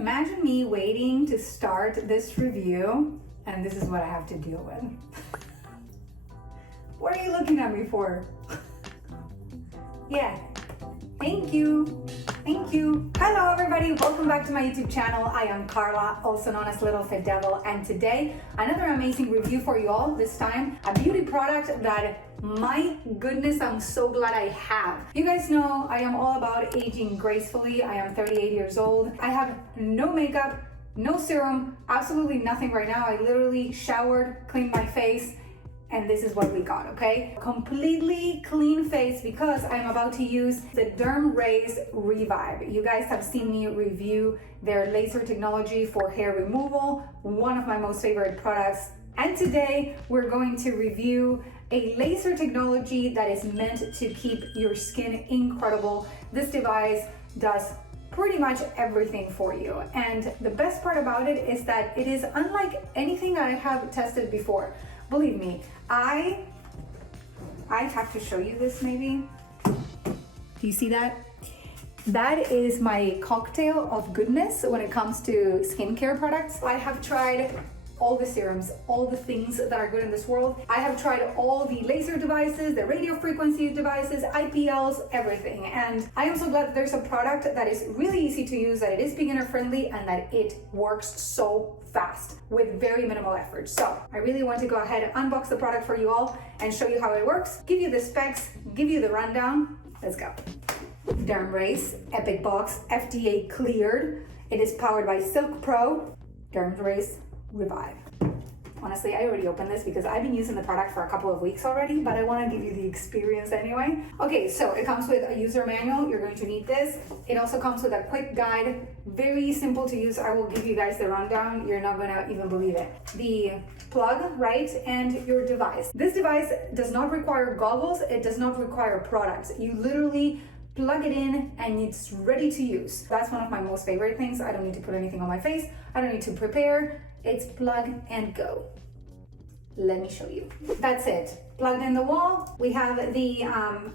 Imagine me waiting to start this review, and this is what I have to deal with. What are you looking at me for? Yeah, thank you. Thank you. Hello everybody, welcome back to my YouTube channel. I am Carla, also known as LittleFitDevil, and today another amazing review for you all. This time a beauty product that, my goodness, I'm so glad I have. You guys know I am all about aging gracefully. I am 38 years old. I have no makeup, no serum, absolutely nothing right now. I literally showered, cleaned my face, and this is what we got, okay? Completely clean face because I'm about to use the DermRays Revive. You guys have seen me review their laser technology for hair removal, one of my most favorite products. And today we're going to review a laser technology that is meant to keep your skin incredible. This device does pretty much everything for you. And the best part about it is that it is unlike anything I have tested before. Believe me, I have to show you this maybe. Do you see that? That is my cocktail of goodness when it comes to skincare products. I have tried all the serums, all the things that are good in this world. I have tried all the laser devices, the radio frequency devices, IPLs, everything. And I am so glad that there's a product that is really easy to use, that it is beginner friendly, and that it works so fast with very minimal effort. So I really want to go ahead and unbox the product for you all and show you how it works, give you the specs, give you the rundown. Let's go. DermRays Epic Box, FDA cleared. It is powered by Silk Pro. DermRays Revive. Honestly, I already opened this because I've been using the product for a couple of weeks already, but I want to give you the experience anyway. Okay, so it comes with a user manual. You're going to need this. It also comes with a quick guide, very simple to use. I will give you guys the rundown. You're not going to even believe it. The plug, right, and your device. This device does not require goggles. It does not require products. You literally plug it in and it's ready to use. That's one of my most favorite things. I don't need to put anything on my face. I don't need to prepare. It's plug and go. Let me show you. That's it. Plugged in the wall. We have the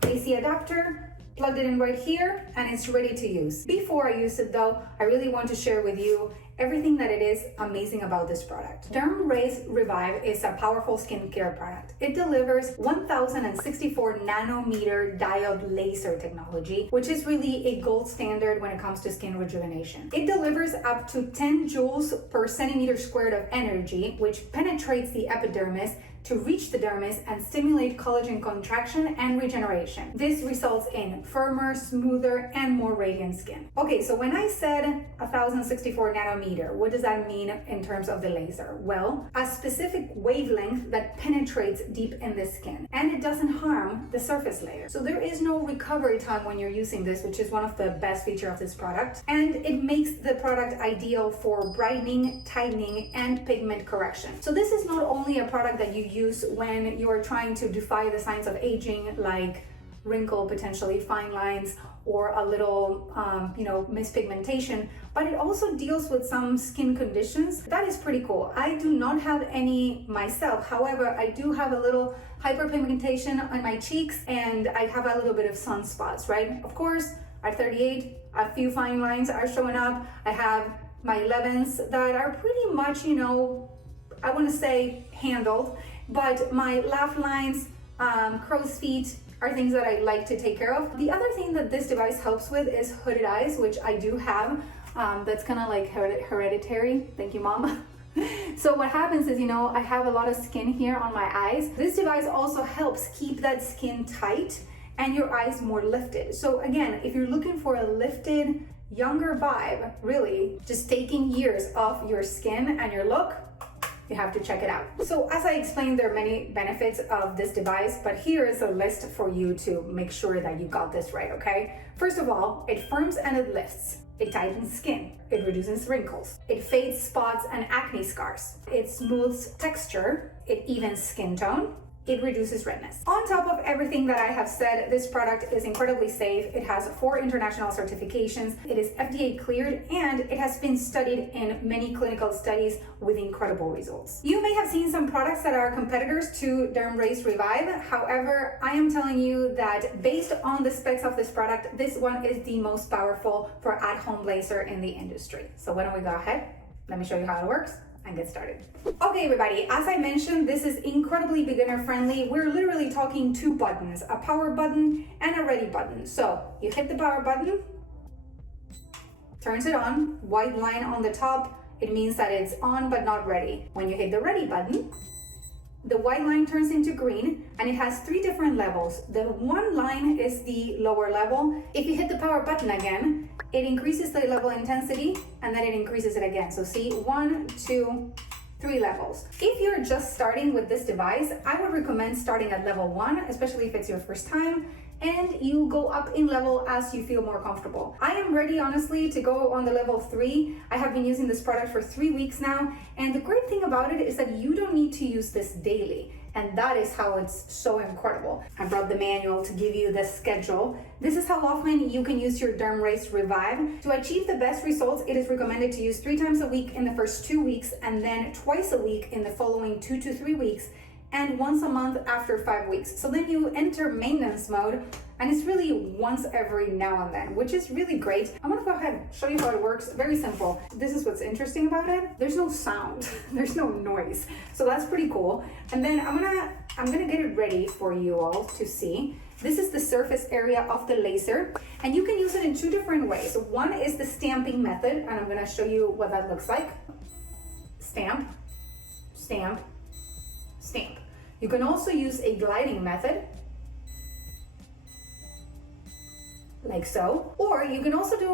AC adapter. Plugged it in right here and it's ready to use. Before I use it though, I really want to share with you everything that it is amazing about this product. DermRays Revive is a powerful skincare product. It delivers 1064 nanometer diode laser technology, which is really a gold standard when it comes to skin rejuvenation. It delivers up to 10 joules per centimeter squared of energy, which penetrates the epidermis to reach the dermis and stimulate collagen contraction and regeneration. This results in firmer, smoother, and more radiant skin. Okay, so when I said 1064 nanometer, what does that mean in terms of the laser? Well, a specific wavelength that penetrates deep in the skin, and it doesn't harm the surface layer. So there is no recovery time when you're using this, which is one of the best features of this product. And it makes the product ideal for brightening, tightening, and pigment correction. So this is not only a product that you use when you're trying to defy the signs of aging, like wrinkle, potentially fine lines, or a little mispigmentation, but it also deals with some skin conditions. That is pretty cool. I do not have any myself. However, I do have a little hyperpigmentation on my cheeks, and I have a little bit of sunspots, right? Of course, at 38, a few fine lines are showing up. I have my 11s that are pretty much, I want to say handled, but my laugh lines, crow's feet are things that I like to take care of. The other thing that this device helps with is hooded eyes, which I do have. That's kind of like hereditary. Thank you, Mom. So what happens is, I have a lot of skin here on my eyes. This device also helps keep that skin tight and your eyes more lifted. So again, if you're looking for a lifted, younger vibe, really just taking years off your skin and your look, you have to check it out. So as I explained, there are many benefits of this device, but here is a list for you to make sure that you got this right, okay? First of all, it firms and it lifts. It tightens skin. It reduces wrinkles. It fades spots and acne scars. It smooths texture. It evens skin tone. it reduces redness. On top of everything that I have said, this product is incredibly safe. It has 4 international certifications. It is FDA cleared, and it has been studied in many clinical studies with incredible results. You may have seen some products that are competitors to DermRays Revive. However, I am telling you that based on the specs of this product, this one is the most powerful for at-home laser in the industry. So why don't we go ahead? Let me show you how it works and get started. Okay, everybody, as I mentioned, this is incredibly beginner friendly. We're literally talking 2 buttons, a power button and a ready button. So you hit the power button, turns it on, white line on the top. It means that it's on but not ready. When you hit the ready button, the white line turns into green, and it has 3 different levels. The one line is the lower level. If you hit the power button again, it increases the level intensity, and then it increases it again. So see, 1, 2, 3 levels. If you're just starting with this device, I would recommend starting at level 1, especially if it's your first time, and you go up in level as you feel more comfortable. I am ready, honestly, to go on the level 3. I have been using this product for 3 weeks now, and the great thing about it is that you don't need to use this daily, and that is how it's so incredible. I brought the manual to give you the schedule. This is how often you can use your DermRays Revive. To achieve the best results, it is recommended to use 3 times a week in the first 2 weeks, and then twice a week in the following 2 to 3 weeks, and once a month after 5 weeks. So then you enter maintenance mode, and it's really once every now and then, which is really great. I'm gonna go ahead and show you how it works. Very simple. This is what's interesting about it. There's no sound, there's no noise. So that's pretty cool. And then I'm gonna get it ready for you all to see. This is the surface area of the laser, and you can use it in 2 different ways. One is the stamping method, and I'm gonna show you what that looks like. Stamp, stamp, stamp. You can also use a gliding method, like so, or you can also do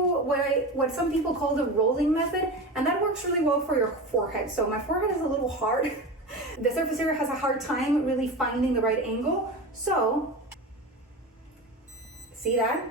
what some people call the rolling method, and that works really well for your forehead. So my forehead is a little hard. The surface area has a hard time really finding the right angle. So see that?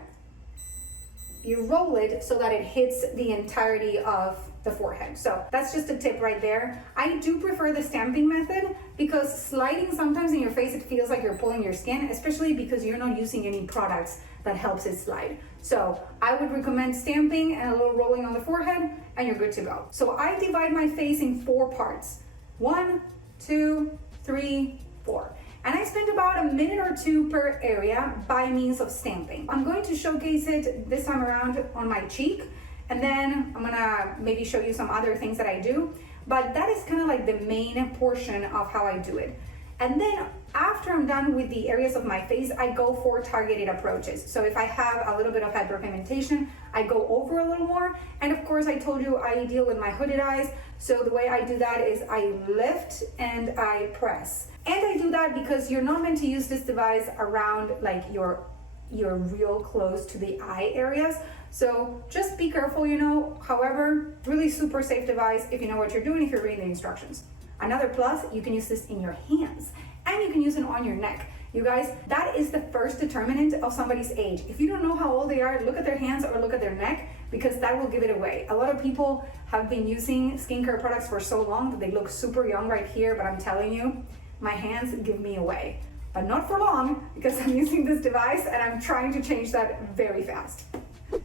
You roll it so that it hits the entirety of the forehead. So that's just a tip right there. I do prefer the stamping method because sliding sometimes in your face, it feels like you're pulling your skin, especially because you're not using any products that helps it slide. So I would recommend stamping and a little rolling on the forehead, and you're good to go. So I divide my face in 4 parts. 1, 2, 3, 4. And I spend about a minute or 2 per area by means of stamping. I'm going to showcase it this time around on my cheek, and then I'm gonna maybe show you some other things that I do, but that is kind of like the main portion of how I do it. And then after I'm done with the areas of my face, I go for targeted approaches. So if I have a little bit of hyperpigmentation, I go over a little more. And of course, I told you I deal with my hooded eyes. So the way I do that is I lift and I press. And I do that because you're not meant to use this device around like your real close to the eye areas. So just be careful, you know. However, really super safe device if you know what you're doing, if you're reading the instructions. Another plus, you can use this in your hands, and you can use it on your neck. You guys, that is the first determinant of somebody's age. If you don't know how old they are, look at their hands or look at their neck, because that will give it away. A lot of people have been using skincare products for so long that they look super young right here, but I'm telling you, my hands give me away. But not for long, because I'm using this device and I'm trying to change that very fast.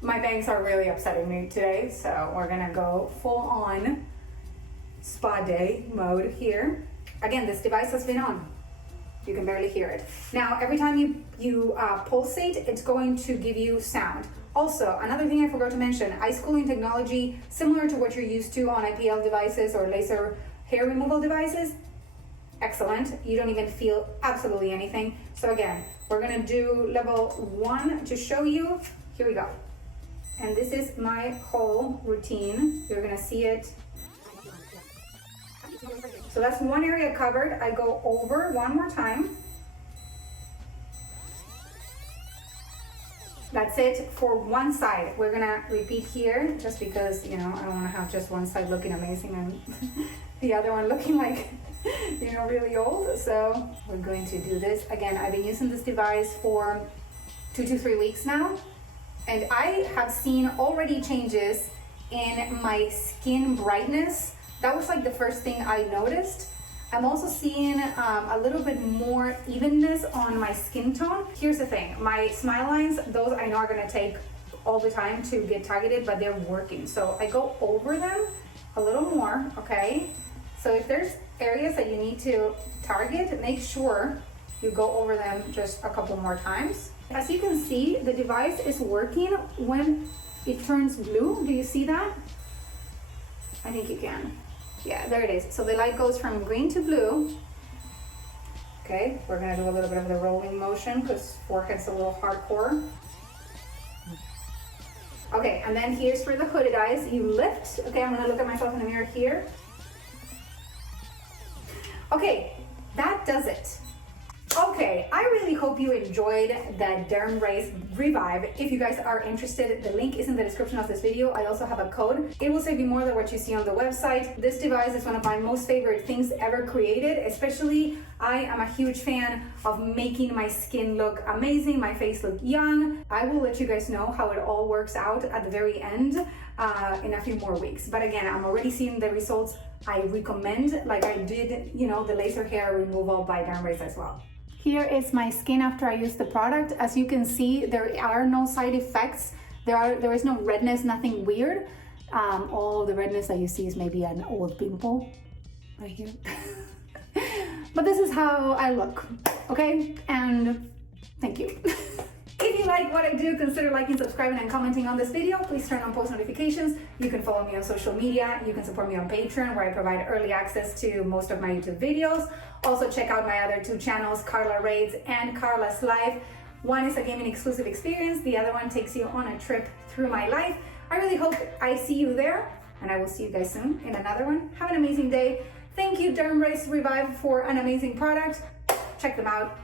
My bangs are really upsetting me today, so we're gonna go full on spa day mode here. Again, this device has been on. You can barely hear it. Now, every time you pulsate, it's going to give you sound. Also, another thing I forgot to mention, ice cooling technology, similar to what you're used to on IPL devices or laser hair removal devices. Excellent. You don't even feel absolutely anything. So again, we're gonna do level 1 to show you. Here we go. And this is my whole routine. You're gonna see it. So that's one area covered. I go over one more time. That's it for one side. We're gonna repeat here just because, you know, I don't wanna have just one side looking amazing and the other one looking like, you know, really old. So we're going to do this. Again, I've been using this device for 2 to 3 weeks now, and I have seen already changes in my skin brightness. That was like the first thing I noticed. I'm also seeing a little bit more evenness on my skin tone. Here's the thing, my smile lines, those I know are gonna take all the time to get targeted, but they're working. So I go over them a little more, okay? So if there's areas that you need to target, make sure you go over them just a couple more times. As you can see, the device is working when it turns blue. Do you see that? I think you can. Yeah, there it is. So the light goes from green to blue. Okay, we're gonna do a little bit of the rolling motion because forehead's a little hardcore. Okay, and then here's for the hooded eyes. You lift. Okay, I'm gonna look at myself in the mirror here. Okay, that does it. Okay, I really hope you enjoyed the DermRays Revive. If you guys are interested, the link is in the description of this video. I also have a code. It will save you more than what you see on the website. This device is one of my most favorite things ever created, especially I am a huge fan of making my skin look amazing, my face look young. I will let you guys know how it all works out at the very end in a few more weeks. But again, I'm already seeing the results I recommend, like I did, you know, the laser hair removal by DermRays as well. Here is my skin after I use the product. As you can see, there are no side effects. There is no redness, nothing weird. All the redness that you see is maybe an old pimple right here. But this is how I look, okay? And thank you. If you like what I do, consider liking, subscribing, and commenting on this video. Please turn on post notifications. You can follow me on social media. You can support me on Patreon, where I provide early access to most of my YouTube videos. Also, check out my other two channels, Carla Raids and Carla's Life. One is a gaming exclusive experience. The other one takes you on a trip through my life. I really hope I see you there, and I will see you guys soon in another one. Have an amazing day. Thank you, DermRays Revive, for an amazing product. Check them out.